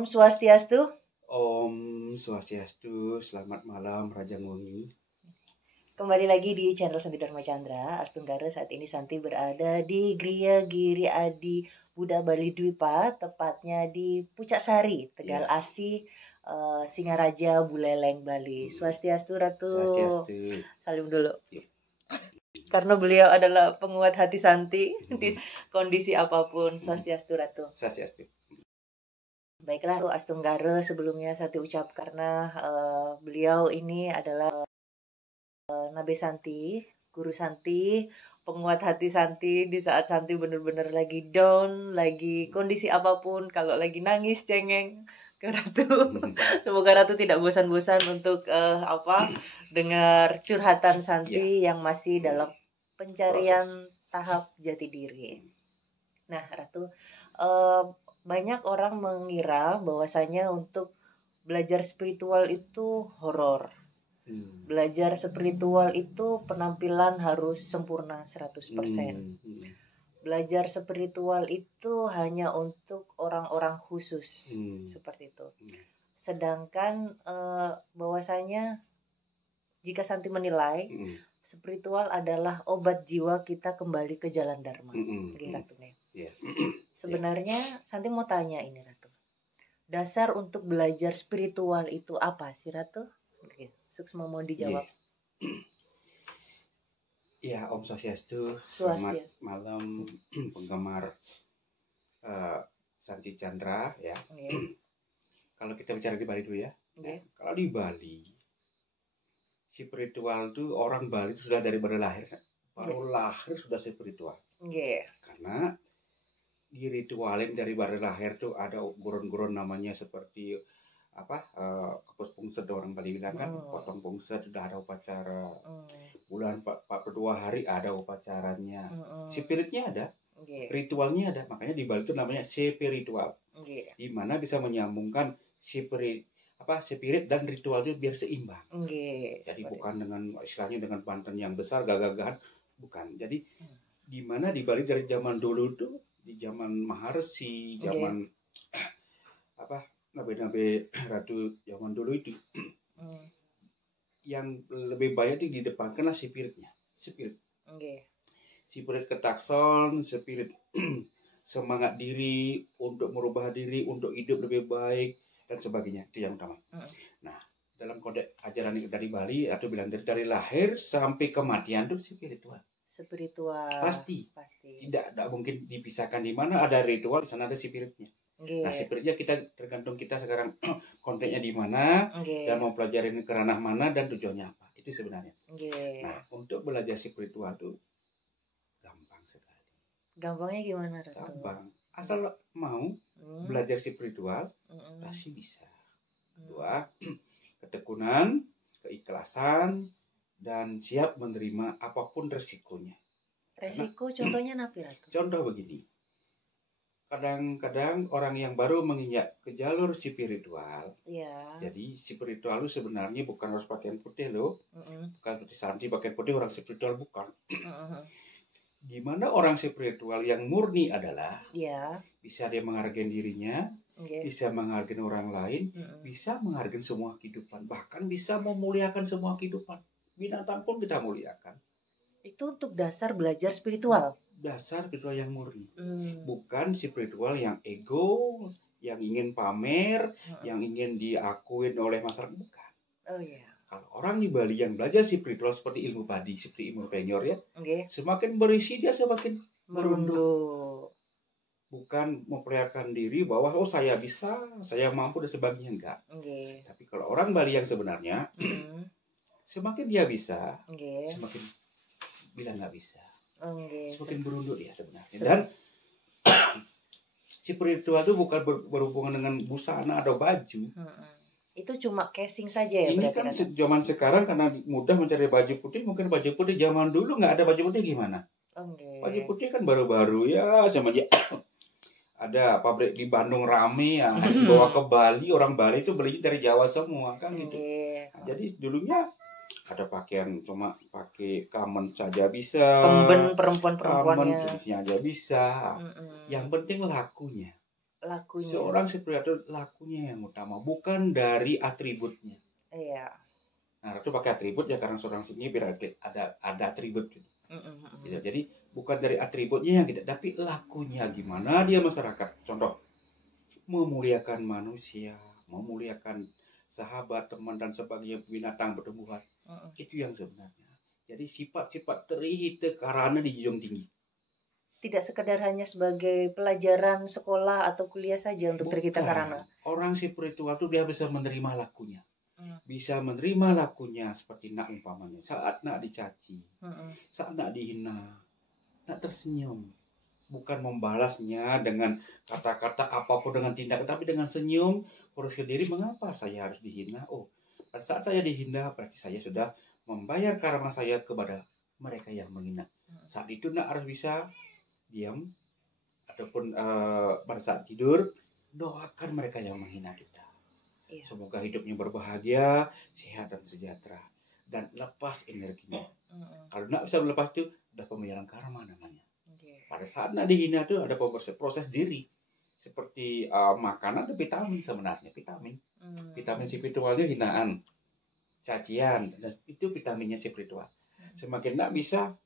Om Swastiastu. Om Swastiastu, selamat malam Raja Ngungi. Kembali lagi di channel Santi Dharma Chandra Astunggara. Saat ini Santi berada di Griya Giri Adi Buddha Bali Dwipa, tepatnya di Pucak Sari, Tegal Asih, Singaraja, Buleleng, Bali. Swastiastu Ratu. Swastiastu. Salim dulu. Karena beliau adalah penguat hati Santi di kondisi apapun. Swastiastu Ratu. Swastiastu. Baiklah, Astunggara, sebelumnya Santi ucap karena beliau ini adalah Nabe Santi, Guru Santi, penguat hati Santi di saat Santi benar-benar lagi down, lagi kondisi apapun, kalau lagi nangis cengeng ke Ratu. Semoga Ratu tidak bosan-bosan untuk dengar curhatan Santi yang masih dalam pencarian tahap jati diri. Nah, Ratu, banyak orang mengira bahwasanya untuk belajar spiritual itu horor. Belajar spiritual itu penampilan harus sempurna 100%. Belajar spiritual itu hanya untuk orang-orang khusus, seperti itu. Sedangkan bahwasanya jika Santi menilai spiritual adalah obat jiwa kita kembali ke jalan Dharma. Ratu nih. Sebenarnya Santi mau tanya ini, Ratu. Dasar untuk belajar spiritual itu apa sih, Ratu? Suksma mau dijawab. Ya, Om Swastiastu. Selamat malam penggemar Santi Chandra ya. Kalau kita bicara di Bali dulu ya. Kalau di Bali, spiritual itu orang Bali itu sudah dari lahir kan. Baru lahir sudah spiritual. Karena di ritualin dari baru lahir tuh ada gurun-gurun namanya seperti kepus pungset orang Bali bilang kan, potong pungset sudah ada upacara, bulan 42 hari ada upacaranya, spiritnya ada, ritualnya ada, makanya di Bali itu namanya spiritual, di mana bisa menyambungkan spirit dan ritual itu biar seimbang. Jadi bukan dengan istilahnya dengan banten yang besar gagah-gagahan, bukan. Jadi di mana di Bali dari zaman dulu tuh, di zaman Maharsi, zaman nabe-nabe ratu zaman dulu itu, yang lebih banyak itu didepankanlah spiritnya, spirit ketakson, spirit semangat diri untuk merubah diri, untuk hidup lebih baik dan sebagainya, itu yang utama. Nah, dalam konteks ajaran dari Bali atau bilang dari lahir sampai kematian itu spiritual. Pasti. Tidak mungkin dipisahkan, di mana ada ritual di sana ada spiritnya. Nah, spiritnya kita tergantung kita sekarang konteksnya di mana dan mau pelajarin ke ranah mana dan tujuannya apa. Itu sebenarnya. Nah, untuk belajar spiritual itu gampang sekali. Gampangnya gimana, Ratu? Gampang. Asal mau belajar spiritual pasti bisa. Kedua, ketekunan, keikhlasan, dan siap menerima apapun resikonya. Resiko contohnya apa, Ratu? Contoh begini. Kadang-kadang orang yang baru menginjak ke jalur spiritual, jadi spiritual itu sebenarnya bukan harus pakaian putih loh, bukan seperti Santi pakaian putih orang spiritual, bukan. Gimana orang spiritual yang murni adalah bisa dia menghargai dirinya, bisa menghargai orang lain, bisa menghargai semua kehidupan, bahkan bisa memuliakan semua kehidupan. Binatang pun kita muliakan. Itu untuk dasar belajar spiritual. Dasar spiritual yang murni, bukan spiritual yang ego, yang ingin pamer, yang ingin diakuin oleh masyarakat, bukan. Kalau orang di Bali yang belajar spiritual seperti ilmu padi, seperti ilmu penyor ya, semakin berisi dia semakin merunduk. Bukan memperlihatkan diri bahwa saya bisa, saya mampu dan sebagainya, enggak. Tapi kalau orang Bali yang sebenarnya, semakin dia bisa, semakin bilang nggak bisa. Semakin berunduk dia sebenarnya. Dan spiritual itu bukan berhubungan dengan busana atau baju. Itu cuma casing saja ya. Ini kan zaman sekarang karena mudah mencari baju putih, mungkin baju putih zaman dulu nggak ada baju putih gimana? Baju putih kan baru-baru ya, semenjak ada pabrik di Bandung rame ya, dibawa ke Bali, orang Bali itu beli dari Jawa semua kan gitu. Nah, jadi dulunya ada pakaian cuma pakai kamen saja bisa, kemben perempuan-perempuannya, kamen jenisnya aja bisa. Yang penting lakunya. Lakunya. Seorang spiritual lakunya yang utama, bukan dari atributnya. Iya. Nah, Ratu pakai atribut ya karena seorang sini biar ada atribut gitu. Gitu. Jadi bukan dari atributnya yang kita, tapi lakunya gimana dia masyarakat. Contoh, memuliakan manusia, memuliakan sahabat, teman dan sebagainya, binatang, bertumbuhan. Itu yang sebenarnya. Jadi sifat-sifat terihite karena dijunjung tinggi. Tidak sekedar hanya sebagai pelajaran sekolah atau kuliah saja untuk Trihita Karana. Orang spiritual itu dia bisa menerima lakunya. Bisa menerima lakunya seperti nak umpamanya. Saat nak dicaci, saat nak dihina, nak tersenyum. Bukan membalasnya dengan kata-kata apapun, dengan tindakan, tapi dengan senyum. Koreksi diri, mengapa saya harus dihina? Oh, pada saat saya dihina, berarti saya sudah membayar karma saya kepada mereka yang menghina. Saat itu nak harus bisa diam, ataupun pada saat tidur, doakan mereka yang menghina kita. Iya. Semoga hidupnya berbahagia, sehat dan sejahtera, dan lepas energinya. Kalau nak bisa melepas itu, udah pembayaran karma namanya. Pada saat nak dihina itu ada proses diri. Seperti makanan itu vitamin sebenarnya, vitamin. Vitamin spiritualnya hinaan, cacian, dan itu vitaminnya spiritual. Semakin nak bisa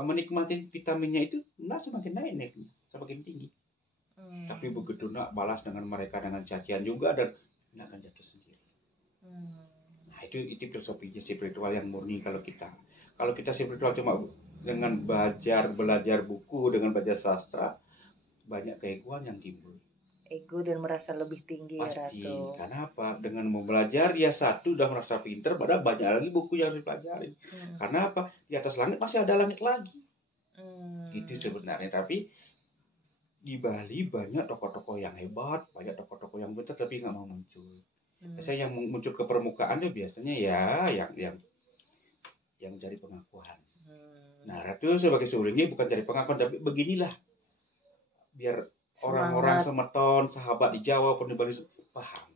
menikmati vitaminnya itu, nak semakin naik, semakin tinggi. Tapi begitu nak balas dengan mereka dengan cacian juga, dan nak akan jatuh sendiri. Nah itu filosofinya spiritual yang murni. Kalau kita spiritual cuma dengan belajar buku, dengan belajar sastra, banyak keegoan yang timbul. Ego dan merasa lebih tinggi. Pasti. Ratu. Karena apa? Dengan mau belajar ya satu udah merasa pinter, padahal banyak lagi buku yang harus dipelajari. Karena apa? Di atas langit masih ada langit lagi. Gitu sebenarnya. Tapi di Bali banyak tokoh-tokoh yang hebat, banyak tokoh-tokoh yang pintar tapi nggak mau muncul. Biasanya yang muncul ke permukaan itu biasanya ya yang cari pengakuan. Nah, Ratu sebagai sulingi bukan cari pengakuan, tapi beginilah biar orang-orang semeton, sahabat di Jawa pun di Bali paham.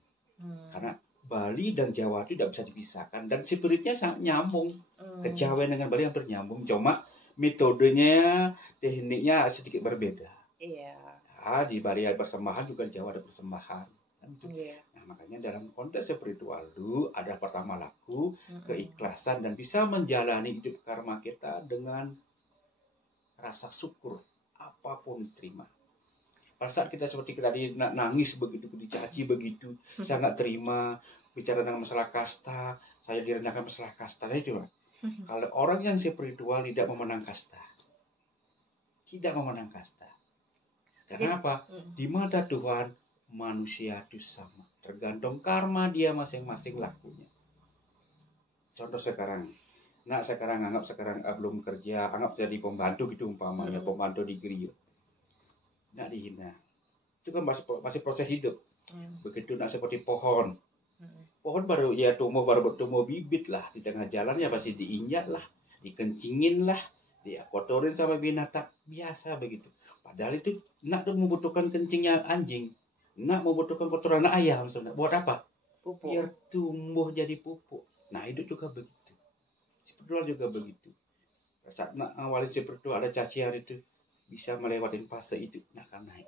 Karena Bali dan Jawa itu tidak bisa dipisahkan, dan spiritnya sangat nyambung. Kejawen dengan Bali hampir nyambung, cuma metodenya, tekniknya sedikit berbeda. Iya. Nah, di Bali ada persembahan, juga di Jawa ada persembahan. Nah, makanya dalam konteks spiritual itu ada pertama laku, keikhlasan, dan bisa menjalani hidup karma kita dengan rasa syukur apapun terima. Pada saat kita seperti tadi nangis begitu, dicaci begitu, saya nggak terima, bicara tentang masalah kasta, saya direndahkan masalah kasta itu. Kalau orang yang spiritual tidak memenang kasta, karena apa? Di mata Tuhan manusia itu sama, tergantung karma dia masing-masing lakunya. Contoh sekarang anggap belum kerja, anggap jadi pembantu gitu umpamanya, pembantu di gereja. Nak dihina, itu kan masih proses hidup. Begitu nak seperti pohon baru ya tumbuh, baru bertumbuh bibit lah, di tengah jalan ya pasti diinjak lah, dikencingin lah, diakotorin sama binatang, biasa begitu. Padahal itu nak tuh membutuhkan kencingnya anjing, nak membutuhkan kotoran ayam sebenarnya. Buat apa? Pupuk. Biar tumbuh jadi pupuk. Nah hidup juga begitu, spiritual juga begitu. Saat nak awali spiritual ada cacian itu, bisa melewati fase itu, nak akan naik.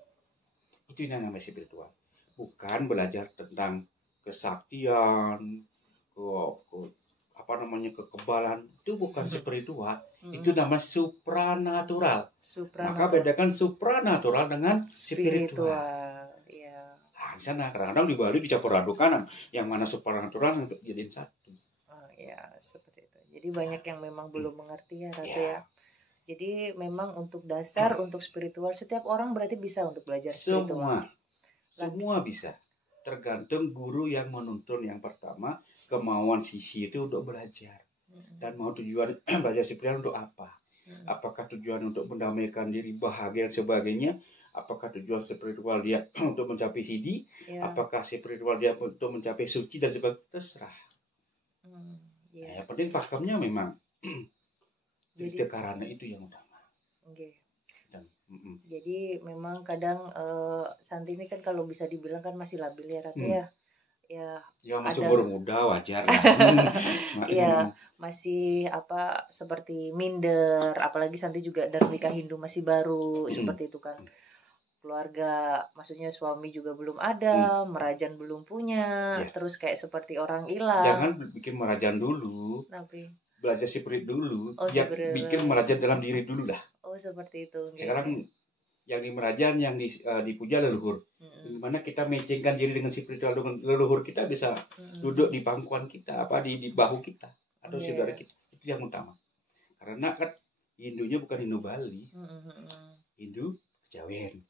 Itu yang namanya spiritual. Bukan belajar tentang kesaktian, kekebalan. Itu bukan spiritual. Itu namanya supranatural. Maka bedakan supranatural dengan spiritual. Ya. Nah, di sana kadang-kadang di Bali dicampur adukan yang mana supranatural untuk jadiin satu. Ya, seperti itu. Jadi banyak yang memang belum mengerti ya, Ratu ya. Jadi memang untuk dasar, untuk spiritual, setiap orang berarti bisa untuk belajar spiritual. Semua bisa. Tergantung guru yang menuntun. Yang pertama, kemauan sisi itu untuk belajar. Dan mau tujuan belajar spiritual untuk apa? Apakah tujuan untuk mendamaikan diri, bahagia, dan sebagainya? Apakah tujuan spiritual dia untuk mencapai CD? Apakah spiritual dia untuk mencapai suci dan sebagainya? Terserah. Yang penting pakemnya memang jadi karena itu yang utama. Jadi memang kadang Santi ini kan kalau bisa dibilang kan masih labil ya, Ratu ya. Ya masih umur muda, wajar lah. Iya, masih seperti minder, apalagi Santi juga Dharmika Hindu masih baru seperti itu kan. keluarga, maksudnya suami juga belum ada, merajan belum punya, terus kayak seperti orang hilang. Jangan bikin merajan dulu. Belajar spirit dulu. Bikin merajan dalam diri dulu lah. Oh, seperti itu. Sekarang yang di merajan, yang dipuja leluhur. Gimana kita matchingkan diri dengan spiritual dengan leluhur kita, bisa duduk di pangkuan kita, di bahu kita atau saudara kita. Itu yang utama. Karena kan Hindunya bukan Hindu Bali. Hindu Kejawen.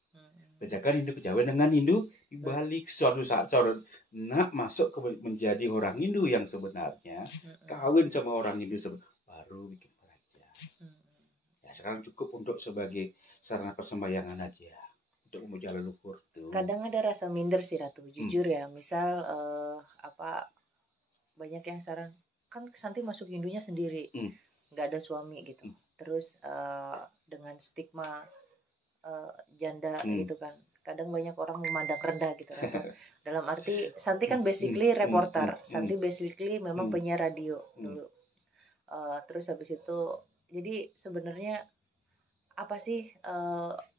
Bedakan Hindu Kejawen dengan Hindu di Bali. Suatu saat seorang nak masuk menjadi orang Hindu yang sebenarnya, kawin sama orang Hindu baru bikin merajan. Ya sekarang cukup untuk sebagai sarana persembayangan aja untuk memuja leluhur tuh. Kadang ada rasa minder sih Ratu, jujur ya. Misal banyak yang saran kan Santi masuk Hindunya sendiri, nggak ada suami gitu. Terus dengan stigma janda gitu kan, kadang banyak orang memandang rendah gitu Ratu. Dalam arti Santi kan basically reporter, Santi basically memang penyiar radio dulu. Terus habis itu jadi sebenarnya apa sih,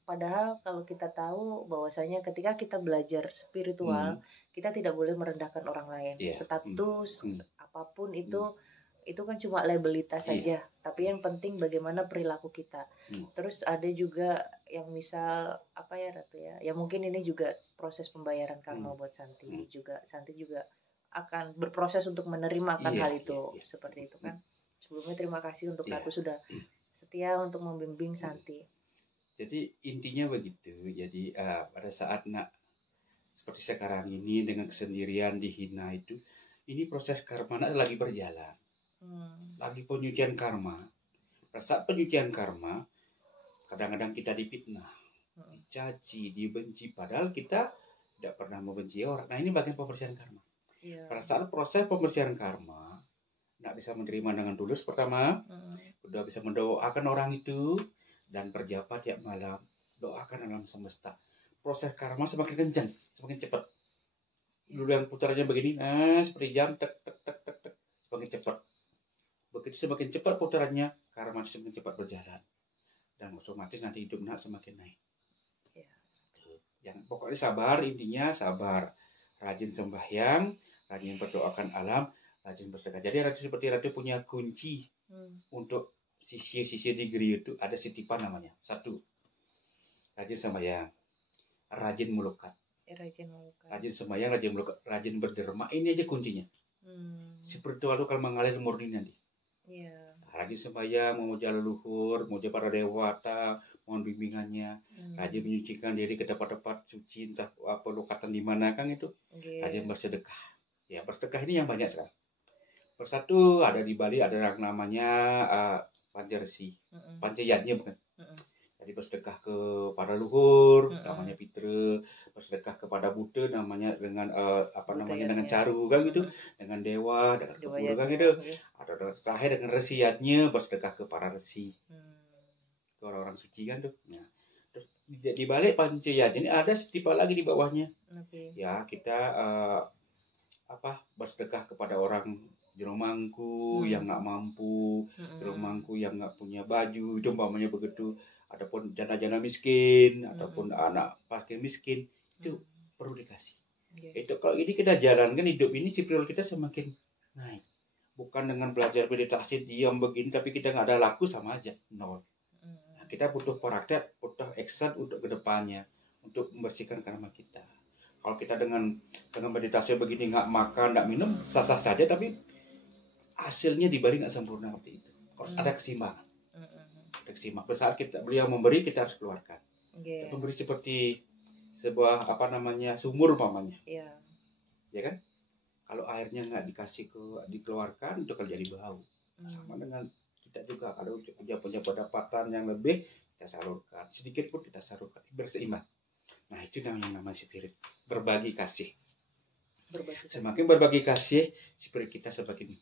padahal kalau kita tahu bahwasanya ketika kita belajar spiritual, kita tidak boleh merendahkan orang lain. Status apapun itu kan cuma labelitas saja, tapi yang penting bagaimana perilaku kita. Terus ada juga yang misal apa ya Ratu ya, ya mungkin ini juga proses pembayaran karma buat Santi juga. Santi juga akan berproses untuk menerima akan hal itu, seperti itu kan. Sebelumnya terima kasih untuk Ratu sudah setia untuk membimbing Santi. Jadi intinya begitu. Jadi pada saat seperti sekarang ini dengan kesendirian dihina itu, ini proses karma lagi berjalan. Lagi penyucian karma. Pada saat penyucian karma, kadang-kadang kita difitnah, dicaci, dibenci, padahal kita tidak pernah membenci orang. Nah ini bagian pembersihan karma. Pada saat proses pembersihan karma, tidak bisa menerima dengan tulus pertama, udah bisa mendoakan orang itu, dan berjapa tiap malam, doakan alam semesta. Proses karma semakin kencang, semakin cepat. Dulu yang putarannya begini, seperti jam, tek, tek, tek, tek, tek, semakin cepat. Begitu semakin cepat putarannya, karma semakin cepat berjalan. Dan otomatis nanti hidup semakin naik. Yang pokoknya sabar, intinya sabar. Rajin sembahyang, rajin berdoakan alam, rajin bersedekah. Jadi seperti Ratu punya kunci untuk sisi-sisi di Giri itu, ada sitipan namanya. 1, rajin sembahyang, rajin melukat. Rajin sembahyang, rajin melukat, rajin berderma. Ini aja kuncinya. Spiritual itu kalau mengalir murni nanti. Rajin sembahyang, memuja leluhur, memuja para dewata, mohon bimbingannya. Rajin menyucikan diri ke tempat-tempat suci, entah pelukatan di mana kan itu. Rajin bersedekah. Ya, bersedekah ini yang banyak sekarang. Persatu ada di Bali, ada yang namanya Panjarsi, Pancayatnya bukan. Jadi bersedekah ke para luhur, namanya Pitra, bersedekah kepada Buddha, namanya dengan dengan caru kan gitu, dengan dewa, dengan keburu kan gitu. Ada terakhir dengan resiatnya, bersedekah ke para resi, ke orang-orang suci kan tuh. Nah, terus di balik Pancayat ini ada setipa lagi di bawahnya. Ya kita bersedekah kepada orang jeromangku yang nggak mampu, jeromangku yang nggak punya baju, itu umpamanya begitu. Adapun janda-janda miskin, ataupun anak fakir miskin, itu perlu dikasih. Itu kalau ini kita jalankan hidup ini, spiritual kita semakin naik. Bukan dengan belajar meditasi diam begini, tapi kita nggak ada laku, sama aja, nol. Nah, kita butuh praktek, butuh action untuk kedepannya, untuk membersihkan karma kita. Kalau kita dengan meditasi begini, nggak makan, nggak minum, sah-sah saja, tapi hasilnya di balik nggak sempurna seperti itu. Ada keseimbangan. Saat beliau memberi, kita harus keluarkan. Memberi seperti sebuah sumur umpamanya. Ya kan? Kalau airnya nggak dikeluarkan, itu akan jadi bau. Sama dengan kita juga, kalau punya pendapatan yang lebih, kita salurkan. Sedikit pun kita salurkan, berseimbang. Nah itu namanya spirit, berbagi kasih. Semakin berbagi kasih, spirit kita semakin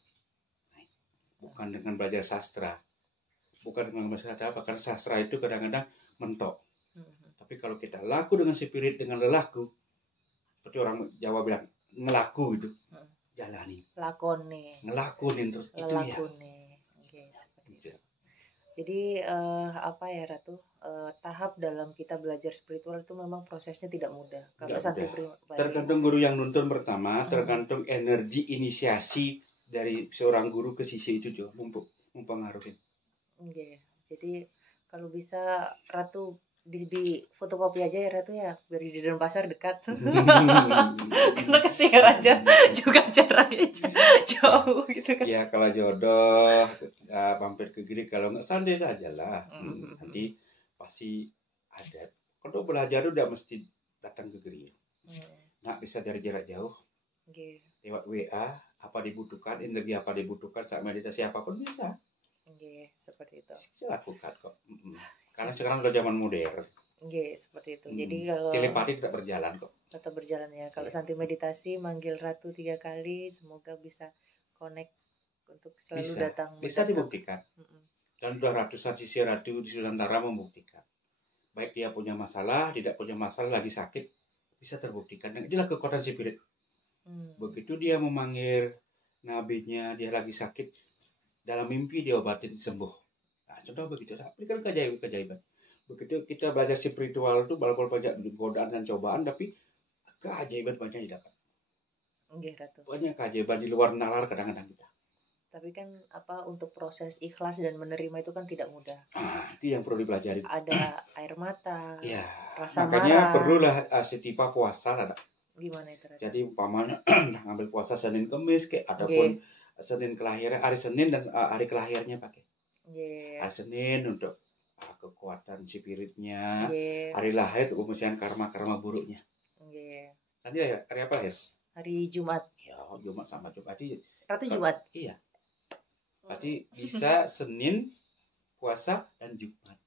naik. Bukan dengan belajar sastra. Bukan dengan masalah karena sastra itu kadang-kadang mentok. Tapi kalau kita laku dengan spirit, dengan lelaku, seperti orang Jawa bilang, ngelaku itu, jalani. Ngelakuin terus itu ya. Seperti itu. Jadi apa ya Ratu, tahap dalam kita belajar spiritual itu memang prosesnya tidak mudah. Kalau Santi pribadi, tergantung guru yang nuntun pertama, tergantung energi inisiasi dari seorang guru ke sisi itu juga mempengaruhi. Jadi kalau bisa Ratu di fotokopi aja ya Ratu ya, biar di Denpasar dekat. Karena ke Singaraja juga jaraknya jauh gitu kan. Ya kalau jodoh mampir ke Giri, kalau nggak santai saja lah. Nanti pasti ada. Kalau belajar udah mesti datang ke Giri. Nggak bisa dari jarak jauh. Lewat WA, apa dibutuhkan, energi apa dibutuhkan saat meditasi apapun bisa. Seperti itu. Bisa lakukan kok. Karena sekarang udah zaman modern. Seperti itu. Jadi kalau telepati tidak berjalan kok. Tetap berjalan ya. Kalau Santi meditasi manggil Ratu 3 kali, semoga bisa connect untuk selalu datang. Bisa dibuktikan. Dan udah ratusan sisi Ratu di Nusantara membuktikan. Baik dia punya masalah, tidak punya masalah, lagi sakit, bisa terbuktikan. Dan inilah kekuatan spirit. Begitu dia memanggil nabinya, dia lagi sakit, dalam mimpi dia obatin sembuh. Nah, contoh begitu. Ini kan keajaiban. Begitu kita belajar spiritual itu walaupun banyak godaan dan cobaan, tapi keajaiban banyak didapat. Banyak keajaiban di luar nalar kadang-kadang kita. Tapi kan untuk proses ikhlas dan menerima itu kan tidak mudah. Itu yang perlu dipelajari. Ada air mata, ya, rasa makanya marah. Perlulah setiap puasa ada. Gimana itu? Jadi umpamanya ngambil puasa Senin Kemis ataupun Senin kelahiran, hari Senin dan hari kelahirannya pakai. Hari Senin untuk kekuatan spiritnya, hari lahir untuk pembersihan karma buruknya. Tadi hari apa lahir? Hari Jumat. Ya, Jumat sama Jumat. Ratu Jumat. Iya. Berarti bisa Senin puasa dan Jumat.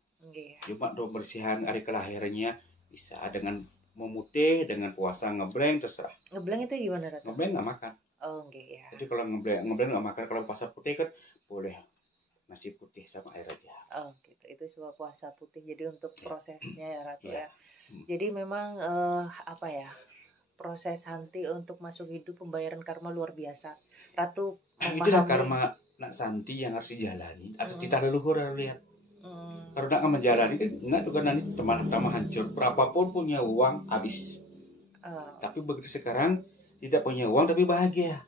Jumat untuk pembersihan hari kelahirannya bisa dengan memutih, dengan puasa ngebleng, terserah. Ngebleng itu gimana Ratu? Ngebleng nggak makan. Ya. Jadi kalau ngebleng nggak makan, kalau puasa putih kan boleh nasi putih sama air aja. Gitu. Itu sebuah puasa putih. Jadi untuk prosesnya ya Ratu ya. Jadi memang proses Santi untuk masuk hidup, pembayaran karma luar biasa. Ratu memahami. Itulah karma nak Santi yang harus dijalani. Harus kita leluhur harus lihat. Kalau nak menjalani kan nak juga nanti teman-teman hancur. Berapapun punya uang habis. Tapi begitu sekarang tidak punya uang tapi bahagia.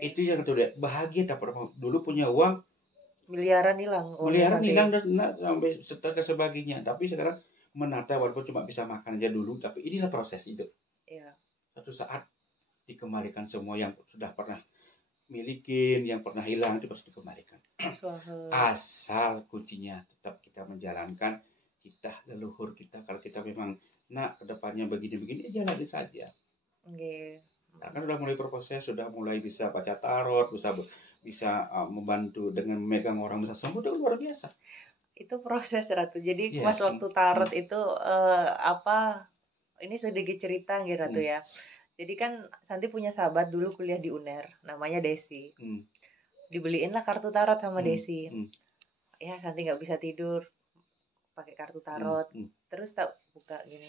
Itu yang kita lihat, bahagia. Tapi dulu punya uang miliaran hilang. Miliaran hilang dan sampai seterusnya sebagainya. Tapi sekarang menata walaupun cuma bisa makan aja dulu. Tapi inilah proses itu. Suatu saat dikembalikan semua yang sudah pernah milikin, yang pernah hilang itu pasti dikembalikan. Asal kuncinya tetap kita menjalankan kita leluhur kita. Kalau kita memang nak kedepannya begini-begini, jalani saja. Karena sudah mulai berproses, sudah mulai bisa baca tarot, bisa membantu dengan memegang orang bisa sembuh, itu luar biasa. Itu proses Ratu. Jadi pas waktu tarot itu ini sedikit cerita gitu Ratu ya. Jadi kan Santi punya sahabat dulu kuliah di UNER, namanya Desi. Dibeliin lah kartu tarot sama Desi. Ya Santi nggak bisa tidur pakai kartu tarot. Terus tak buka gini.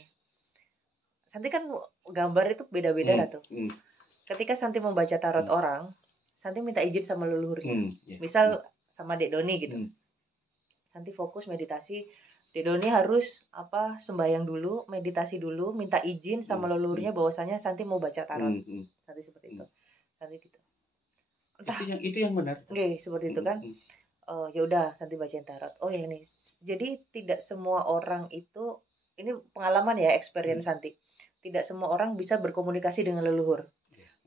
Santi kan gambar itu beda-beda Ratu. Ketika Santi membaca tarot orang, Santi minta izin sama leluhurnya. Misal sama Dek Doni gitu. Santi fokus meditasi. Dek Doni harus sembahyang dulu, meditasi dulu, minta izin sama leluhurnya bahwasanya Santi mau baca tarot. Santi seperti itu. Santi gitu. Entah. Itu yang benar. Seperti itu kan. Ya udah Santi bacain tarot. Ya ini. Jadi tidak semua orang itu, ini pengalaman ya, experience Santi. Tidak semua orang bisa berkomunikasi dengan leluhur.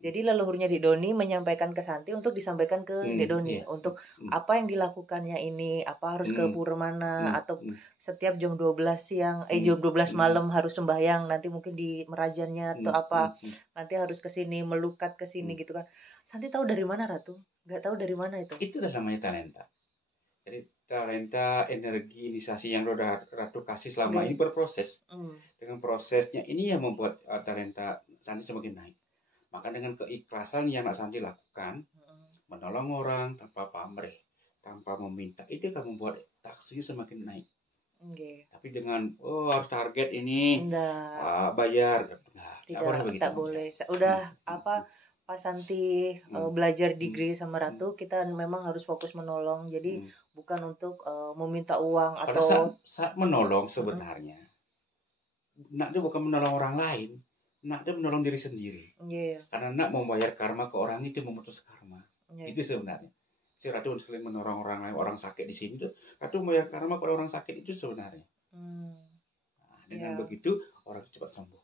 Jadi leluhurnya Dek Doni menyampaikan ke Santi untuk disampaikan ke Dek Doni. Untuk apa yang dilakukannya ini, apa harus ke pura mana, atau setiap jam 12 siang, jam 12 malam harus sembahyang, nanti mungkin di merajannya atau apa, nanti harus ke sini, melukat ke sini gitu kan. Santi tahu dari mana Ratu? Nggak tahu dari mana itu. Itu namanya talenta. Jadi talenta, energi, inisiasi yang Ratu kasih selama ini berproses. Dengan prosesnya ini yang membuat talenta Santi semakin naik. Maka dengan keikhlasan yang nak Santi lakukan, menolong orang tanpa pamrih, tanpa meminta, itu akan membuat taksinya semakin naik. Tapi dengan harus target ini, bayar, tidak boleh. Udah pas Santi belajar degree sama Ratu, kita memang harus fokus menolong. Jadi bukan untuk meminta uang atau saat menolong sebenarnya. Nak dia bukan menolong orang lain, nak dia menolong diri sendiri. Karena nak mau bayar karma ke orang itu, memutus karma. Itu sebenarnya. Si Ratu sering menolong orang lain, orang sakit di sini tuh, Ratu bayar karma pada orang sakit itu sebenarnya. Nah, dengan begitu orang cepat sembuh.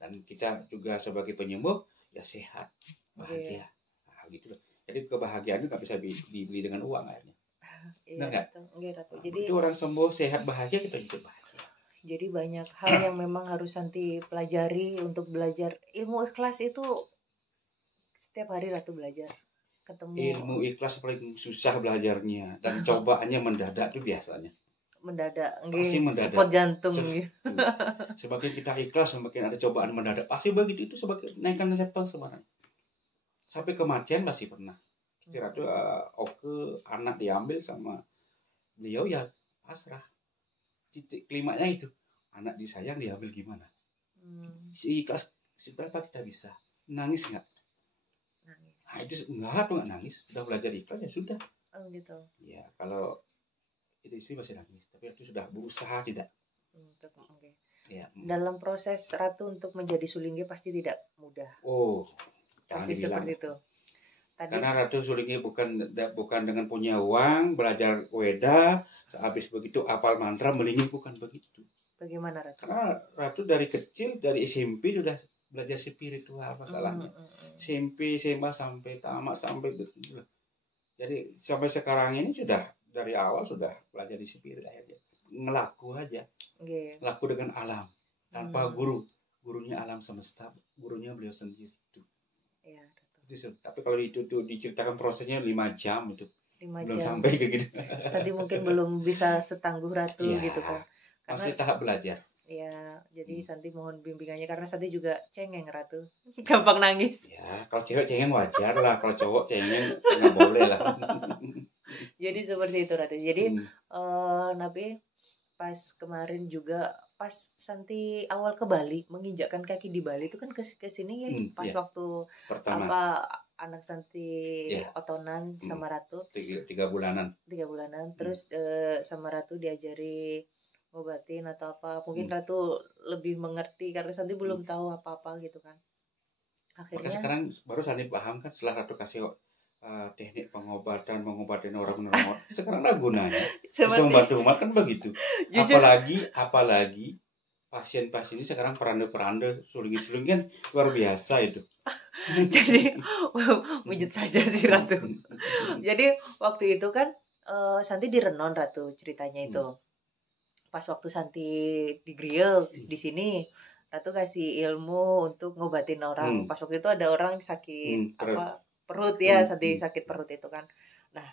Dan kita juga sebagai penyembuh ya sehat, bahagia. Nah, gitu loh. Jadi kebahagiaan itu nggak bisa dibeli dengan uang akhirnya. Ratu. Jadi itu orang sembuh, sehat, bahagia, kita hidup bahagia. Jadi banyak hal yang memang harus Santi pelajari untuk belajar ilmu ikhlas itu. Setiap hari Ratu belajar, ketemu. Ilmu ikhlas paling susah belajarnya dan cobaannya mendadak itu biasanya. Pasti mendadak. Spot jantung. Semakin kita ikhlas, semakin ada cobaan mendadak. Pasti begitu, itu sebagai naikkan level sebenarnya. Sampai kematian pasti pernah. Ratu anak diambil sama beliau ya pasrah. Titik klimaknya itu, anak disayang diambil gimana? Si ikhlas seberapa kita bisa? Nangis nggak? Nah, itu enggak nangis. Sudah belajar ikhlas ya sudah. Oh gitu. Ya kalau itu istri masih nangis, tapi itu sudah berusaha tidak. Ya. Dalam proses Ratu untuk menjadi sulinggi pasti tidak mudah. Pasti seperti itu. Karena Ratu sulinggi bukan dengan punya uang, belajar weda, habis begitu apal mantra melingin, bukan begitu. Bagaimana Ratu? Karena Ratu dari kecil, dari SMP sudah belajar spiritual masalahnya. SMP, SMA sampai tamat sampai begitu. Jadi sampai sekarang ini sudah dari awal sudah belajar di spirit akhirnya. Ngelaku aja. Ngelaku dengan alam tanpa guru. Gurunya alam semesta, gurunya beliau sendiri itu. Tapi kalau itu tuh diceritakan prosesnya 5 jam itu. 5 belum jam. Sampai ke gitu. Tadi mungkin belum bisa setangguh Ratu gitu kan. Karena, masih tahap belajar. Ya, jadi Santi mohon bimbingannya karena Santi juga cengeng Ratu. Gampang nangis. Ya, kalau cewek cengeng wajar lah, kalau cowok cengeng nggak boleh lah. Jadi seperti itu Ratu. Jadi Nabi pas kemarin juga pas Santi awal ke Bali, menginjakkan kaki di Bali itu kan ke sini ya pas waktu pertama anak Santi otonan sama Ratu 3 bulanan. 3 bulanan. Terus sama Ratu diajari ngobatin atau apa. Mungkin Ratu lebih mengerti karena Santi belum tahu apa-apa gitu kan. Akhirnya maka sekarang baru Santi paham kan setelah Ratu kasih teknik mengobatin orang menolong. Sekarang ada gunanya. Bisa membantu umat kan begitu. Jujur. Apalagi pasien-pasien ini sekarang peranda sulung-sulung kan luar biasa itu. Jadi mijit saja sih Ratu. Jadi waktu itu kan Santi di Renon Ratu ceritanya itu. Pas waktu Santi di Griel di sini Ratu kasih ilmu untuk ngobatin orang. Pas waktu itu ada orang sakit perut ya, Santi sakit perut itu kan. Nah,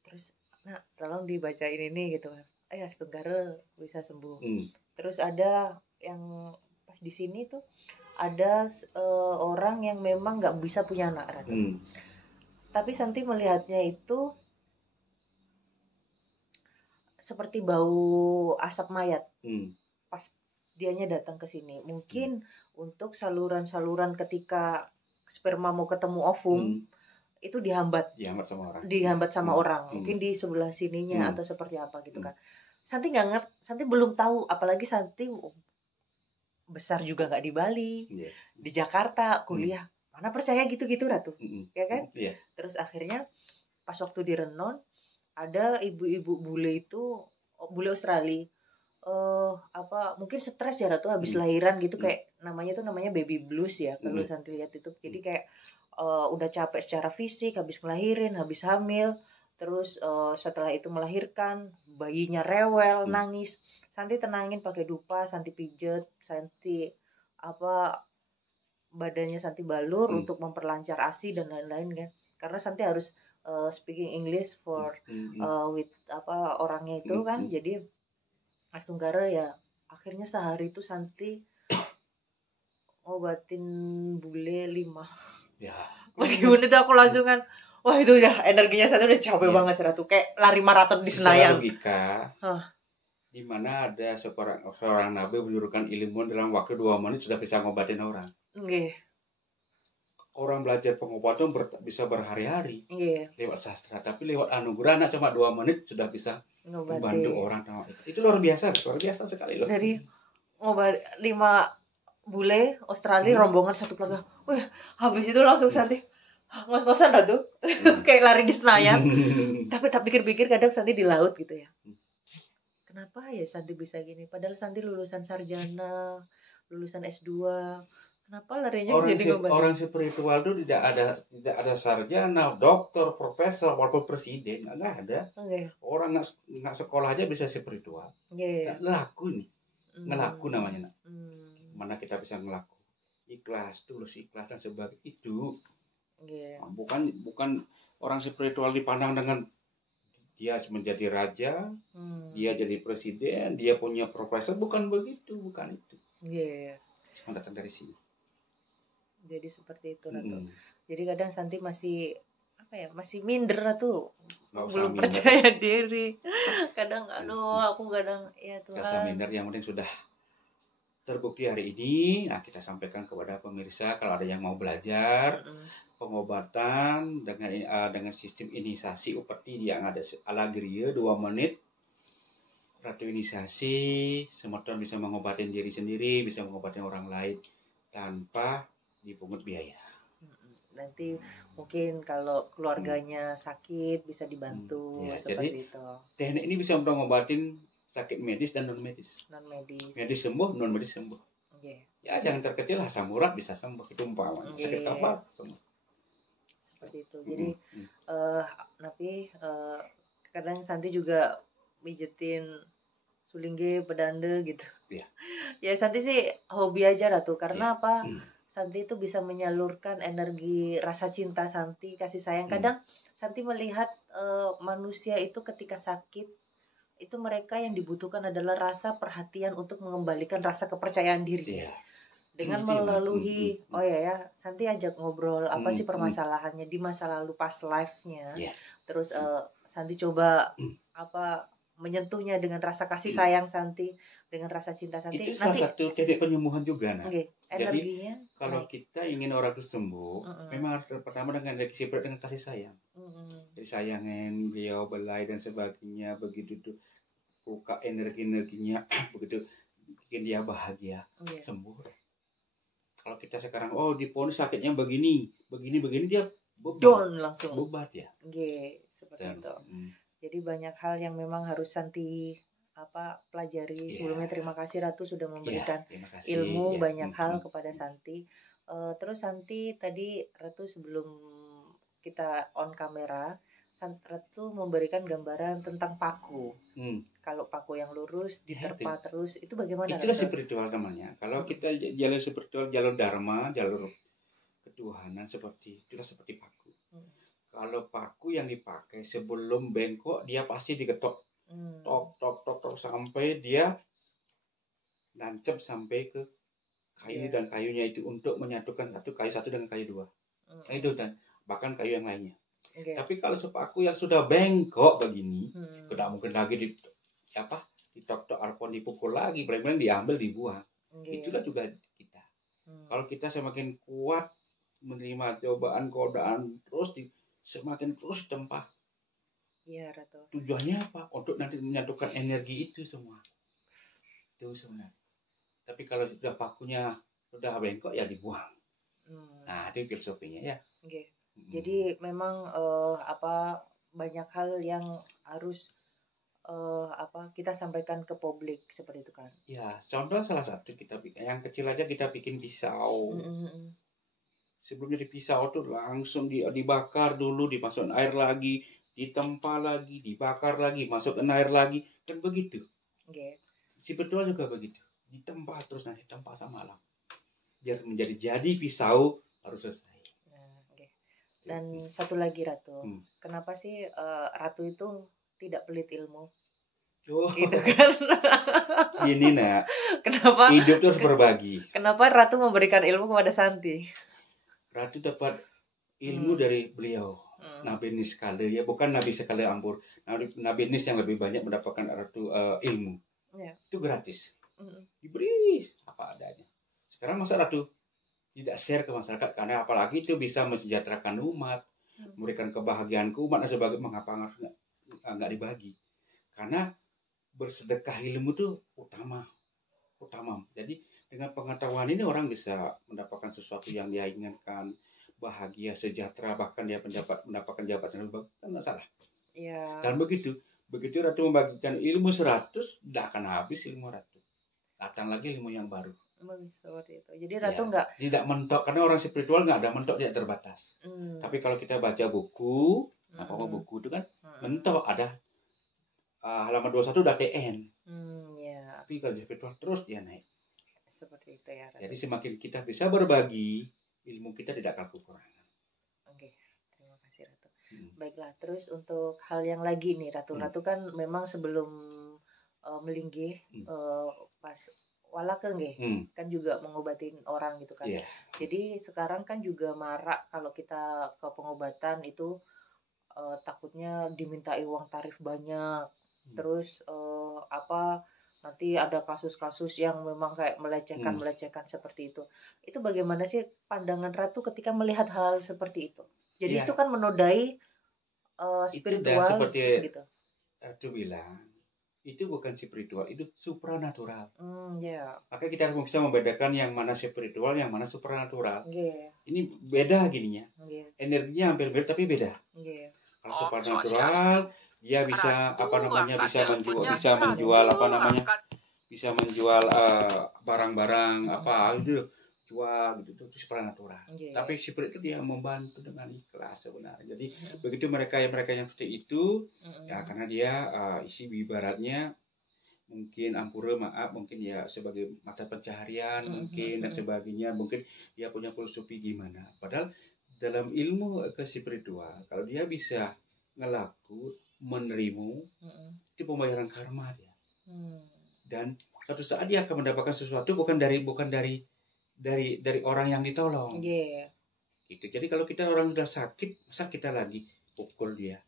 terus tolong dibacain ini gitu kan. Setunggara bisa sembuh. Terus ada yang pas di sini tuh ada orang yang memang nggak bisa punya anak Ratu. Tapi Santi melihatnya itu seperti bau asap mayat. Pas dianya datang ke sini, mungkin untuk saluran-saluran ketika sperma mau ketemu ovum itu dihambat sama orang. Mungkin di sebelah sininya atau seperti apa gitu kan. Santi nggak ngerti, Santi belum tahu, apalagi Santi besar juga nggak di Bali, di Jakarta kuliah, mana percaya gitu-gitu Ratu, ya kan? Terus akhirnya pas waktu di Renon ada ibu-ibu bule itu, bule Australia, mungkin stres ya Ratu habis lahiran gitu, kayak namanya baby blues ya kalau Santi lihat itu. Jadi kayak udah capek secara fisik, habis ngelahirin, habis hamil, terus setelah itu melahirkan, bayinya rewel, nangis. Santi tenangin pakai dupa, Santi pijet, Santi badannya Santi balur untuk memperlancar ASI dan lain-lain kan. Karena Santi harus speaking English with orangnya itu kan. Jadi Astunggara ya akhirnya sehari itu Santi ngobatin bule 5. Ya. Meskipun itu aku langsung kan, wah itu udah energinya Santi udah capek banget Ratu, kayak lari maraton di Senayan. Logika. Di mana ada seorang nabi menyuruhkan ilmu dalam waktu 2 menit sudah bisa ngobatin orang. orang belajar pengobatan bisa berhari-hari Iya. lewat sastra, tapi lewat anugerah anak cuma 2 menit sudah bisa membantu orang. Itu luar biasa sekali loh. Dari ngobat 5 bule Australia rombongan 1 keluarga. Wih, habis itu langsung Santi ngos-ngosan dah tuh. Kayak lari di Senayan. Tapi tak pikir-pikir kadang Santi di laut gitu ya. Kenapa ya Santi bisa gini? Padahal Santi lulusan sarjana, lulusan S2. Kenapa larinya jadi ngobatin? Orang spiritual tuh tidak ada sarjana, dokter, profesor, walaupun presiden, nggak ada. Okay. Orang nggak sekolah aja bisa spiritual. Yeah. Ngelaku nih, ngelaku namanya. Mana kita bisa ngelaku? Ikhlas, tulus ikhlas dan sebagainya itu. Yeah. Bukan orang spiritual dipandang dengan dia menjadi raja, dia jadi presiden, dia punya profesor, bukan begitu, bukan itu. Iya. Yeah. Cuma datang dari sini. Jadi seperti itu Ratu. Jadi kadang Santi masih masih minder Ratu. Belum percaya diri. Kadang aku kadang ya Tuhan. Rasa minder, yang penting sudah terbukti hari ini. Nah, kita sampaikan kepada pemirsa kalau ada yang mau belajar pengobatan dengan sistem inisiasi upeti yang ada ala Griya 2 menit. Ratu inisiasi, semeton bisa mengobatin diri sendiri, bisa mengobatin orang lain tanpa dipungut biaya. Nanti mungkin kalau keluarganya sakit bisa dibantu seperti jadi, itu. Teknik ini bisa mengobatin sakit medis dan non medis. Medis sembuh, non medis sembuh. Ya jangan terkecil, asam urat bisa sembuh, itu umpamanya. Sakit kepala sembuh. Seperti itu. Jadi kadang Santi juga mijetin sulingge pedande gitu. Iya. Ya Santi sih hobi aja Ratu karena apa? Santi itu bisa menyalurkan energi rasa cinta Santi, kasih sayang. Kadang Santi melihat manusia itu ketika sakit, itu mereka yang dibutuhkan adalah rasa perhatian untuk mengembalikan rasa kepercayaan diri. Dengan melalui, Santi ajak ngobrol, apa sih permasalahannya di masa lalu pas live-nya. Terus Santi coba menyentuhnya dengan rasa kasih sayang Santi, dengan rasa cinta Santi. Itu salah satu titik penyembuhan juga, Nak. Jadi kalau kita ingin orang itu sembuh, memang harus pertama dengan kasih sayang. Jadi sayangin beliau, belai dan sebagainya, begitu tuh buka energinya, begitu bikin dia bahagia, sembuh. Kalau kita sekarang diponis sakitnya begini dia down langsung. Bebat ya. Seperti itu. Jadi banyak hal yang memang harus Santi pelajari. Sebelumnya terima kasih Ratu sudah memberikan ilmu banyak hal kepada Santi. Terus Santi tadi Ratu sebelum kita on kamera, Ratu memberikan gambaran tentang paku. Kalau paku yang lurus diterpa terus itu bagaimana? Itulah spiritual namanya. Kalau kita jalur spiritual, jalur dharma, jalur ketuhanan seperti paku. Kalau paku yang dipakai sebelum bengkok dia pasti digetok. Tok sampai dia nancep sampai ke kayu dan kayunya itu untuk menyatukan kayu satu dengan kayu 2. Itu dan bahkan kayu yang lainnya. Tapi kalau sepaku yang sudah bengkok begini, tidak mungkin lagi ditok-tok arpon dipukul lagi, benar-benar diambil dibuang. Itulah juga kita. Kalau kita semakin kuat menerima cobaan godaan semakin terus tempah. Iya, Ratu. Tujuannya apa? Untuk nanti menyatukan energi itu semua. Itu sebenarnya. Tapi kalau sudah pakunya sudah bengkok ya dibuang. Nah, itu filosofinya ya. Jadi memang banyak hal yang harus kita sampaikan ke publik seperti itu kan. Ya, contoh salah satu kita yang kecil aja kita bikin pisau. Sebelumnya di pisau tuh langsung dibakar dulu, dimasukkan air lagi, ditempa lagi, dibakar lagi, masukkan air lagi, kan begitu. Spiritual juga begitu, ditempa terus nanti tempa sama alam, biar jadi pisau harus selesai. Dan satu lagi Ratu, kenapa sih Ratu itu tidak pelit ilmu? Gitu kan? Ini Nak, kenapa hidup terus berbagi. Kenapa Ratu memberikan ilmu kepada Santi? Ratu dapat ilmu dari beliau, Nabi Nis sekali ya, bukan Nabi sekali Ampur, Nabi Nis yang lebih banyak mendapatkan Ratu ilmu. Itu gratis, diberi apa adanya. Sekarang masa Ratu tidak share ke masyarakat, karena apalagi itu bisa mensejahterakan umat, memberikan kebahagiaan ke umat dan sebagainya. Mengapa harus nggak dibagi? Karena bersedekah ilmu itu utama. Jadi dengan pengetahuan ini orang bisa mendapatkan sesuatu yang dia inginkan, bahagia, sejahtera, bahkan dia mendapatkan jabatan yang bagus, kan nggak salah. Iya. Dan begitu Ratu membagikan ilmu 100, tidak akan habis ilmu Ratu. Datang lagi ilmu yang baru. Seperti itu. Jadi Ratu nggak tidak mentok, karena orang spiritual nggak ada mentok, tidak terbatas. Tapi kalau kita baca buku, buku itu kan mentok, ada halaman 21 udah TN. Tapi kalau spiritual terus dia naik. Seperti itu ya Ratu. Jadi semakin kita bisa berbagi, ilmu kita tidak akan kekurangan. Oke, terima kasih Ratu. Baiklah, terus untuk hal yang lagi nih Ratu. Ratu kan memang sebelum melinggih pas walake kan juga mengobatin orang gitu kan. Jadi sekarang kan juga marak kalau kita ke pengobatan itu takutnya dimintai uang tarif banyak. Terus nanti ada kasus-kasus yang memang kayak melecehkan seperti itu. Itu bagaimana sih pandangan Ratu ketika melihat hal seperti itu? Jadi itu kan menodai spiritual. Itu seperti gitu. Ratu bilang, itu bukan spiritual, itu supranatural. Maka kita harus bisa membedakan yang mana spiritual, yang mana supranatural. Ini beda gininya. Energinya hampir beda tapi beda. Kalau supranatural dia bisa bisa menjual barang-barang itu jual gitu, itu supranatural. Tapi spirit itu dia membantu dengan ikhlas sebenarnya. Jadi begitu mereka yang seperti itu ya, karena dia isi ibaratnya mungkin ampura, mungkin ya sebagai mata pencaharian mungkin dan sebagainya, mungkin dia punya filosofi gimana. Padahal dalam ilmu ke spiritual, kalau dia bisa ngelaku menerima itu pembayaran karma dia. Dan suatu saat dia akan mendapatkan sesuatu bukan dari orang yang ditolong. Gitu. Jadi kalau kita orang sudah sakit, masa kita lagi pukul dia?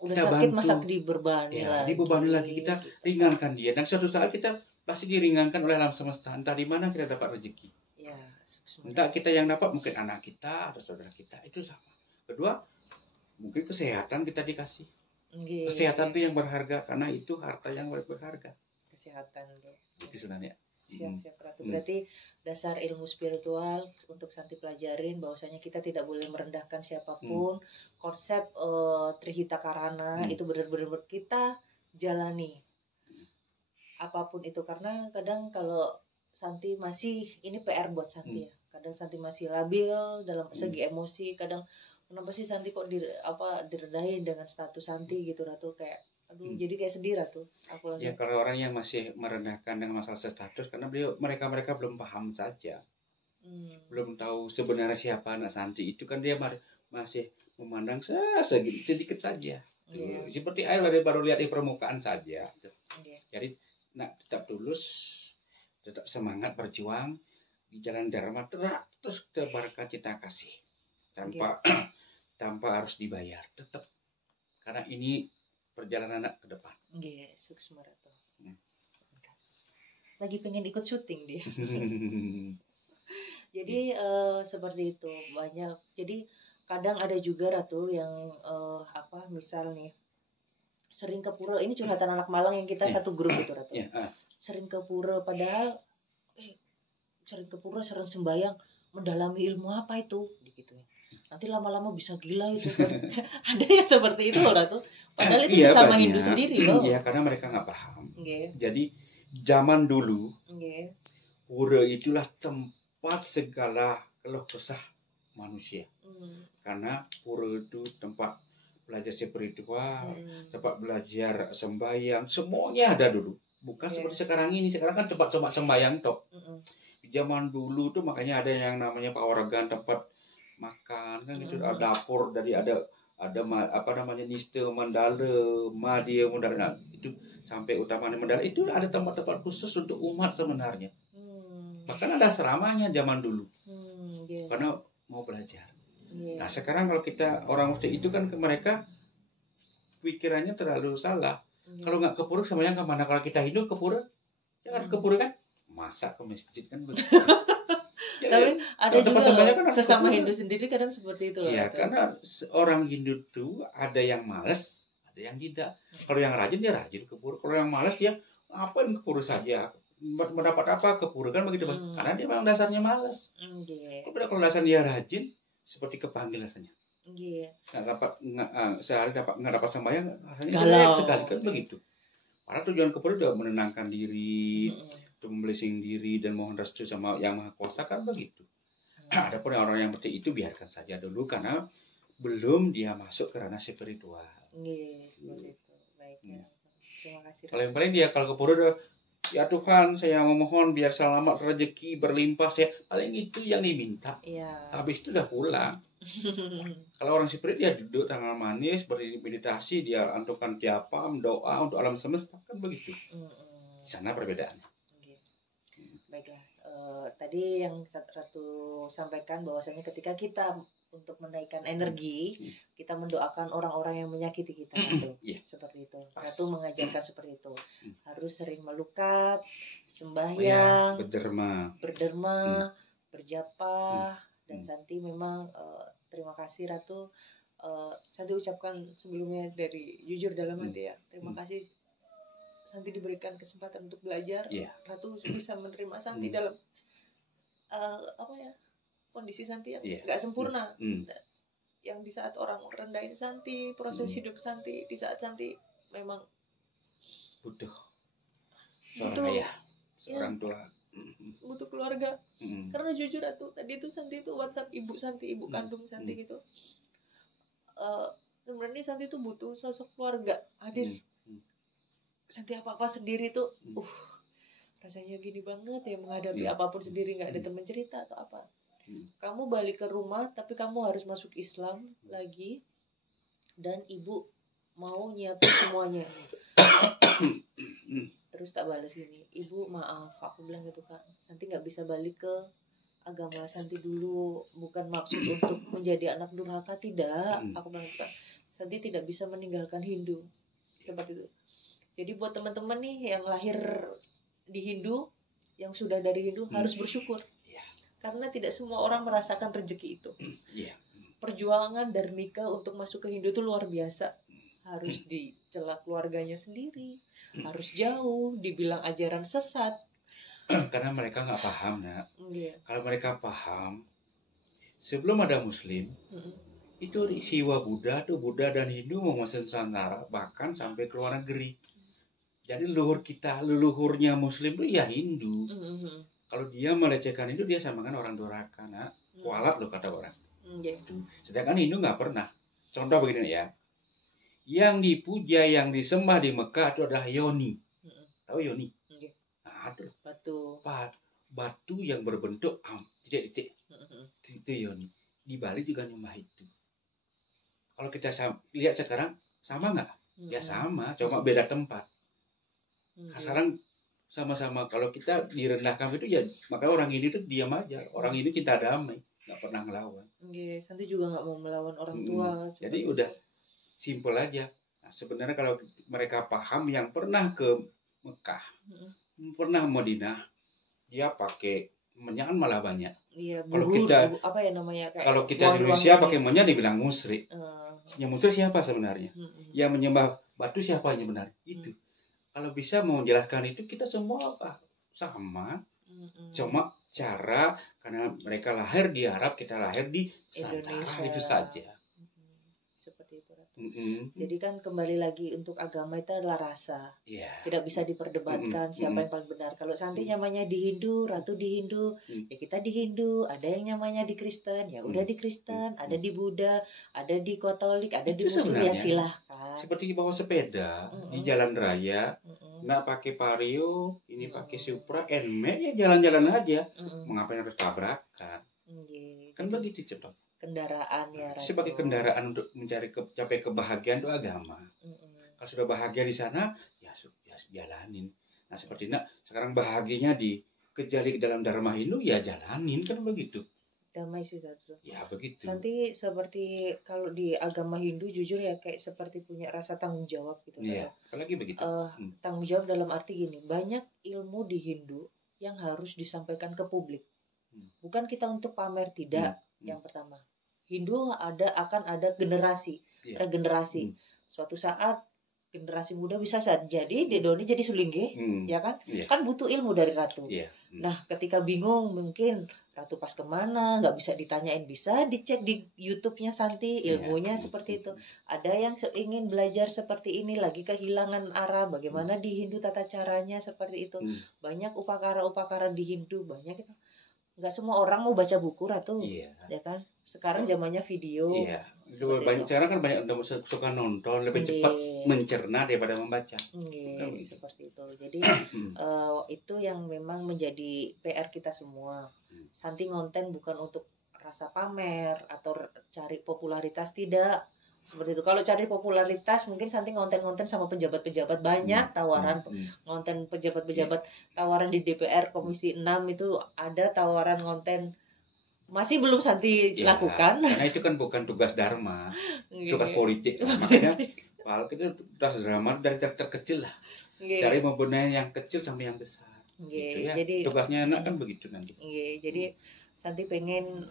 Udah kita sakit masa dibebani lagi, kita ringankan dia, dan suatu saat kita pasti diringankan oleh alam semesta. Entah di mana kita dapat rezeki. Entah kita yang dapat, mungkin anak kita atau saudara kita, itu sama. Kedua, mungkin kesehatan kita dikasih. Kesehatan itu yang berharga, karena itu harta yang berharga. Kesehatan itu sebenarnya. Siap Ratu. Berarti dasar ilmu spiritual untuk Santi pelajarin bahwasanya kita tidak boleh merendahkan siapapun. Konsep Trihita Karana itu benar-benar kita jalani apapun itu, karena kadang kalau Santi masih, ini PR buat Santi ya. Kadang Santi masih labil dalam segi emosi. Kadang kenapa sih Santi kok direndahin dengan status Santi gitu Ratu, kayak jadi kayak sedih Ratu. Kalau orang yang masih merendahkan dengan masalah status, karena mereka belum paham saja. Belum tahu sebenarnya siapa anak Santi itu, kan dia masih memandang sedikit saja. Seperti air baru lihat di permukaan saja. Jadi tetap tulus, tetap semangat berjuang di jalan dharma, terus tebarkan cita kasih tanpa harus dibayar, tetap, karena ini perjalanan ke depan. Sukses Ratu. Lagi pengen ikut syuting dia. Jadi seperti itu banyak. Jadi kadang ada juga Ratu yang misal nih sering ke pura, ini curhatan anak Malang yang kita satu grup itu Ratu. Sering ke pura, padahal sering ke pura, sering sembahyang, mendalami ilmu apa itu gitu. Nanti lama-lama bisa gila itu kan. Ada yang seperti itu loh Ratu. Padahal itu sesama Hindu sendiri loh. Iya, karena mereka nggak paham. Jadi zaman dulu pura itulah tempat segala keluh kesah manusia. Karena pura itu tempat belajar spiritual, tempat belajar sembahyang, semuanya ada dulu. Bukan seperti sekarang ini. Sekarang kan tempat sembahyang tok. Zaman dulu tuh makanya ada yang namanya pawargan, tempat makan kan itu, ada dapur, dari ada niste mandala, madya mandala, itu sampai utamanya mandala, itu ada tempat-tempat khusus untuk umat sebenarnya. Bahkan ada seramanya zaman dulu. Karena mau belajar. Nah, sekarang kalau kita orang waktu itu kan, mereka pikirannya terlalu salah. Kalau nggak ke pura sebenarnya kemana? Kalau kita Hindu ke pura, jangan ke pura kan? Masa ke masjid kan begitu. Tapi ada juga kan sesama Hindu sendiri kadang seperti itu loh. Iya, karena orang Hindu tuh ada yang malas, ada yang tidak. Kalau yang rajin dia rajin ke pura. Kalau yang malas dia apa yang ke pura saja. Mendapat apa ke pura kan begitu, karena dia memang dasarnya malas. Kalau dasarnya dia rajin, seperti kepanggil rasanya. Nggak dapat sehari nggak dapat sembahyang, rasanya galau sekali kan begitu. Karena tujuan ke pura adalah menenangkan diri, memblessing diri dan mohon restu sama Yang Maha Kuasa kan begitu. Adapun orang yang seperti itu biarkan saja dulu karena belum dia masuk ke ranah spiritual. Seperti itu. Baik. Terima kasih. Paling dia kalau ke pura, ya Tuhan saya memohon biar selamat rezeki berlimpah, saya paling itu yang diminta. Habis itu udah pulang. Kalau orang spiritual dia duduk tangan manis, bermeditasi, dia antukan tiapa, doa untuk alam semesta kan begitu. Di sana perbedaannya. Baiklah. Tadi yang Ratu sampaikan bahwasanya ketika kita untuk menaikkan energi, kita mendoakan orang-orang yang menyakiti kita, seperti itu. Ratu mengajarkan seperti itu. Harus sering melukat, sembahyang, berderma, berjapa, dan Santi memang terima kasih Ratu. Santi ucapkan sebelumnya dari jujur dalam hati ya. Terima kasih Santi diberikan kesempatan untuk belajar. Ratu bisa menerima Santi dalam kondisi Santi yang nggak sempurna. Yang di saat orang rendahin Santi, proses hidup Santi, di saat Santi memang butuh seorang ayah, seorang tua, butuh keluarga. Karena jujur tadi itu Santi itu WhatsApp ibu Santi, ibu kandung Santi gitu. Sebenarnya Santi itu butuh sosok keluarga hadir. Santi apa-apa sendiri tuh, rasanya gini banget ya menghadapi apapun sendiri, nggak ada teman cerita atau apa. Kamu balik ke rumah tapi kamu harus masuk Islam lagi, dan ibu mau nyiapin semuanya. Terus tak balas gini, ibu maaf, aku bilang gitu kan, Santi nggak bisa balik ke agama Santi dulu, bukan maksud untuk menjadi anak durhaka, tidak. Aku bilang gitu kan, Santi tidak bisa meninggalkan Hindu, seperti itu. Jadi buat teman-teman nih yang lahir di Hindu, yang sudah dari Hindu, harus bersyukur. Karena tidak semua orang merasakan rezeki itu. Perjuangan Dharmika untuk masuk ke Hindu itu luar biasa. Harus dicela keluarganya sendiri, harus jauh, dibilang ajaran sesat. Karena mereka nggak paham, Nak. Kalau mereka paham, sebelum ada Muslim, itu siwa Buddha tuh, Buddha dan Hindu mau Nusantara, bahkan sampai ke luar negeri. Jadi leluhurnya Muslim itu ya Hindu. Kalau dia melecehkan itu, dia samakan orang durhaka, Nak. Kualat loh kata orang. Sedangkan Hindu nggak pernah. Contoh begini ya, yang dipuja, yang disembah di Mekah itu adalah Yoni. Tahu Yoni? Nah, batu yang berbentuk titik-titik. Itu Yoni. Di Bali juga nyembah itu. Kalau kita lihat sekarang, sama nggak? Ya sama, cuma beda tempat. Sekarang sama-sama, kalau kita direndahkan itu ya, maka orang ini tuh diam aja. Orang ini cinta damai, nggak pernah ngelawan. Santi juga nggak mau melawan orang tua. Jadi udah simpel aja. Nah, sebenarnya kalau mereka paham, yang pernah ke Mekah, pernah Madinah, dia pakai menyan malah banyak. Kalau kita kalau kita di Indonesia pakai menyan dibilang musyrik. Yang musyrik siapa sebenarnya? Yang menyembah batu siapa yang benar? Itu. Kalau bisa mau menjelaskan itu, kita semua sama. Cuma cara, karena mereka lahir di Arab, kita lahir di Nusantara, itu saja. Seperti itu. Jadi kan kembali lagi, untuk agama itu adalah rasa. Tidak bisa diperdebatkan siapa yang paling benar. Kalau Santi nyamanya di Hindu, Ratu di Hindu, ya kita di Hindu. Ada yang nyamanya di Kristen, ya udah di Kristen. Ada di Buddha, ada di Katolik, ada di Muslim, ya silahkan. Seperti bawa sepeda di jalan raya, nggak pakai Vario, ini pakai Supra, ya jalan-jalan aja. Mengapa harus tabrakan? Kan begitu cepat. Kendaraan ya, Ratu. Sebagai kendaraan untuk capai kebahagiaan itu agama. Kalau sudah bahagia di sana, ya jalanin. Nah seperti sekarang bahagianya dikejar dalam Dharma Hindu, ya jalanin, kan begitu. Damai sih Ratu. Ya begitu. Nanti seperti kalau di agama Hindu jujur ya, kayak seperti punya rasa tanggung jawab gitu. Iya, apalagi begitu. Tanggung jawab dalam arti gini, banyak ilmu di Hindu yang harus disampaikan ke publik. Bukan kita untuk pamer, tidak. Yang pertama, Hindu akan ada generasi, regenerasi. Suatu saat generasi muda bisa jadi Dedoni jadi sulingge, ya kan? Kan butuh ilmu dari Ratu. Nah, ketika bingung mungkin Ratu pas kemana, nggak bisa ditanyain, bisa dicek di YouTube-nya Santi, ilmunya seperti itu. Ada yang ingin belajar seperti ini, lagi kehilangan arah, bagaimana di Hindu tata caranya seperti itu. Banyak upakara-upakara di Hindu, banyak itu. Nggak semua orang mau baca buku, Ratu, ya kan? Sekarang zamannya video. Sekarang kan banyak yang suka nonton, lebih cepat mencerna daripada membaca. Seperti itu. Jadi itu yang memang menjadi PR kita semua. Santi ngonten bukan untuk rasa pamer atau cari popularitas, tidak. Seperti itu. Kalau cari popularitas mungkin Santi ngonten-ngonten sama pejabat-pejabat, banyak tawaran ngonten pejabat-pejabat, tawaran di DPR Komisi 6 itu ada tawaran ngonten, masih belum Santi lakukan. Karena itu kan bukan tugas dharma, tugas politik. Makanya kalau kita tugas dharma dari terkecil lah, dari membenahi yang kecil sampai yang besar. Gitu ya. Jadi tugasnya anak kan begitu nanti. Jadi Santi pengen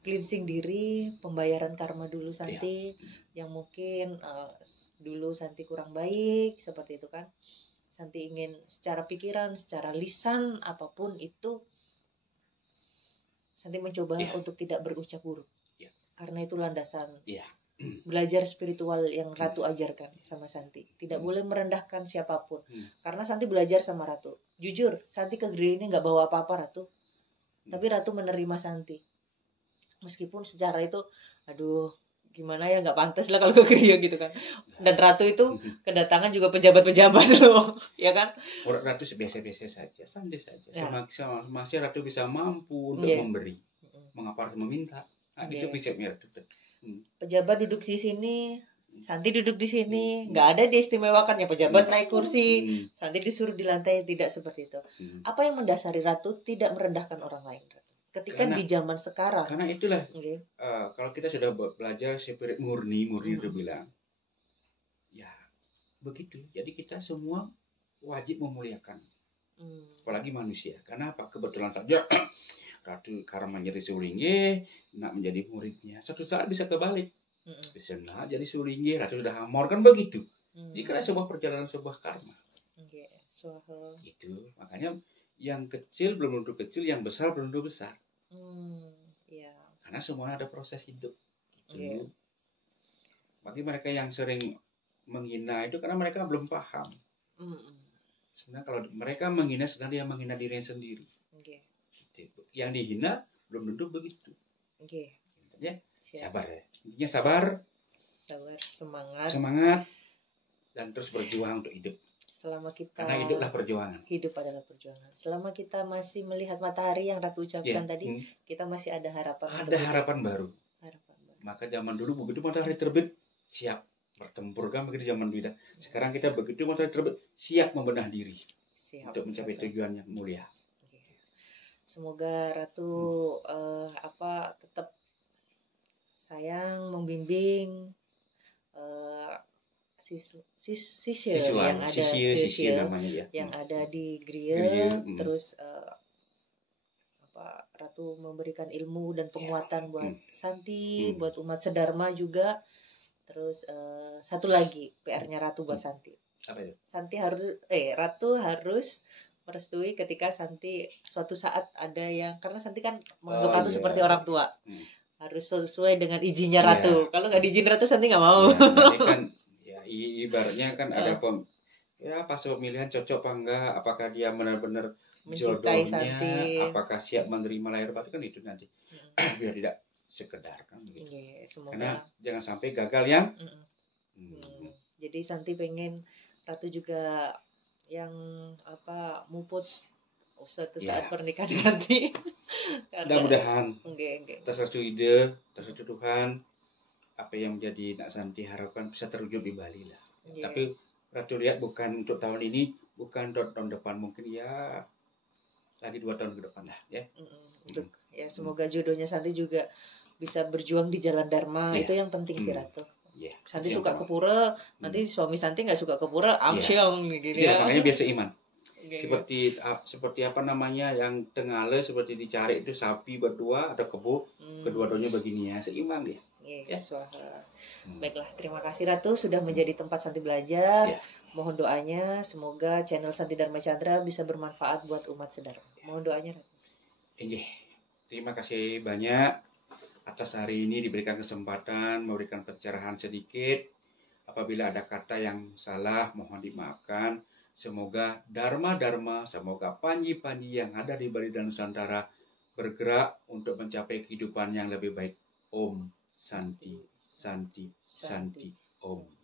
cleansing diri, pembayaran karma dulu Santi, yang mungkin dulu Santi kurang baik seperti itu kan. Santi ingin secara pikiran, secara lisan, apapun itu Santi mencoba untuk tidak berucap buruk. Karena itu landasan belajar spiritual yang Ratu ajarkan sama Santi. Tidak boleh merendahkan siapapun. Karena Santi belajar sama Ratu. Jujur, Santi ke gereja ini nggak bawa apa-apa, Ratu. Tapi Ratu menerima Santi. Meskipun secara itu, aduh, gimana ya, nggak pantas lah kalau ke gereja gitu kan. Dan Ratu itu kedatangan juga pejabat-pejabat loh, ya kan? Ratu biasa-biasa saja, santai saja. Masih Ratu bisa mampu untuk memberi. Mengapa harus meminta? Itu bicaranya Ratu. Pejabat duduk di sini, Santi duduk di sini, nggak ada diistimewakannya. Pejabat naik kursi, Santi disuruh di lantai, tidak seperti itu. Apa yang mendasari Ratu tidak merendahkan orang lain, Ratu? Ketika di zaman sekarang. Karena itulah, kalau kita sudah belajar spirit murni itu bilang, ya begitu. Jadi kita semua wajib memuliakan, apalagi manusia. Karena apa? Kebetulan saja Ratu karena menjadi sulingge, nak menjadi muridnya. Satu saat bisa kebalik. Bisa nak jadi sulingge, Ratu sudah hamor, kan begitu. Jadi kan sebuah perjalanan, sebuah karma. Itu makanya yang kecil belum tentu kecil, yang besar belum tentu besar. Karena semuanya ada proses hidup. Bagi mereka yang sering menghina itu karena mereka belum paham. Sebenarnya kalau mereka menghina, sebenarnya dia menghina dirinya sendiri. Yang dihina belum tentu begitu. Ya, sabar ya. Intinya sabar, semangat, dan terus berjuang untuk hidup. Selama kita, karena hiduplah perjuangan. Hidup adalah perjuangan. Selama kita masih melihat matahari yang Ratu ucapkan tadi, kita masih ada harapan. Ada harapan baru. Maka zaman dulu begitu matahari terbit, siap bertempur, kan begitu zaman dulu. Sekarang kita begitu matahari terbit, siap membenah diri untuk mencapai tujuan yang mulia. Semoga Ratu tetap sayang, membimbing sisir yang ada di Griya. Terus Ratu memberikan ilmu dan penguatan buat Santi, buat umat sedharma juga. Terus satu lagi PR-nya Ratu buat Santi. Apa itu? Ratu harus merestui ketika Santi suatu saat ada yang, karena Santi kan menganggap Ratu seperti orang tua. Harus sesuai dengan izinnya Ratu. Kalau nggak diizin Ratu, Santi nggak mau. Kan ibaratnya kan ada pas pemilihan cocok apa enggak, apakah dia benar-benar mencintai jodohnya, Santi, apakah siap menerima lahir batin, kan itu nanti. Biar tidak sekedar kan gitu. Karena jangan sampai gagal yang jadi Santi pengen Ratu juga yang muput suatu saat pernikahan Santi. Mudah-mudahan tersestu ide, tersestu Tuhan, apa yang menjadi Nak Santi harapkan bisa terwujud di Bali lah. Tapi Ratu lihat bukan untuk tahun ini, bukan tahun depan, mungkin ya lagi 2 tahun ke depan lah ya. Semoga jodohnya Santi juga bisa berjuang di jalan Dharma. Itu yang penting sih Ratu. Santi suka ke pura, nanti suami Santi nggak suka ke pura, amsyong gini ya. Makanya biasa iman. Seperti apa namanya yang tengale seperti dicari itu sapi berdua ada kebo, kedua-duanya begini ya, seimbang dia. Yes, ya. Baiklah, terima kasih Ratu sudah menjadi tempat Santi belajar. Ya. Mohon doanya semoga channel Santi Dharma Chandra bisa bermanfaat buat umat sedar. Mohon doanya Ratu. Terima kasih banyak atas hari ini diberikan kesempatan memberikan pencerahan sedikit. Apabila ada kata yang salah mohon dimaafkan. Semoga Dharma-Dharma, semoga panji-panji yang ada di Bali dan Nusantara bergerak untuk mencapai kehidupan yang lebih baik. Om Santi, Santi, Santi, Om.